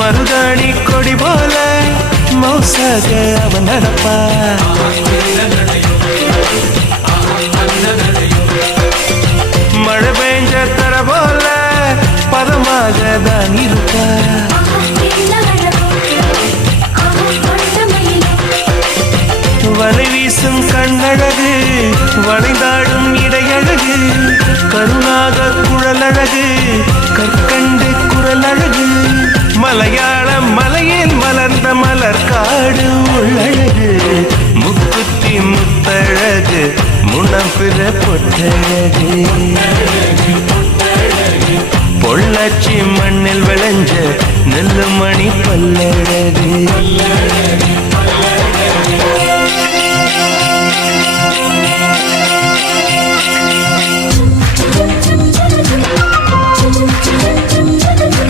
மருதாணி கொடி போல மௌசாக அவன் நடப்பா. மழை பெஞ்ச தர போல பதமாக தான் இருப்பா. வலை வீசும் கண்ணழகு வளைந்தாடும் இடையழகு கருணாக குழலழகு கற்கண்டு குரலழகு மலையாள மலையில் மலர்ந்த மலர் காடு உள்ளழகு முக்குத்தி முத்தழகு முனப்பிற பொட்டழகு பொள்ளாச்சி மண்ணில் விளைஞ்ச நெல்லுமணி பல்லழகு.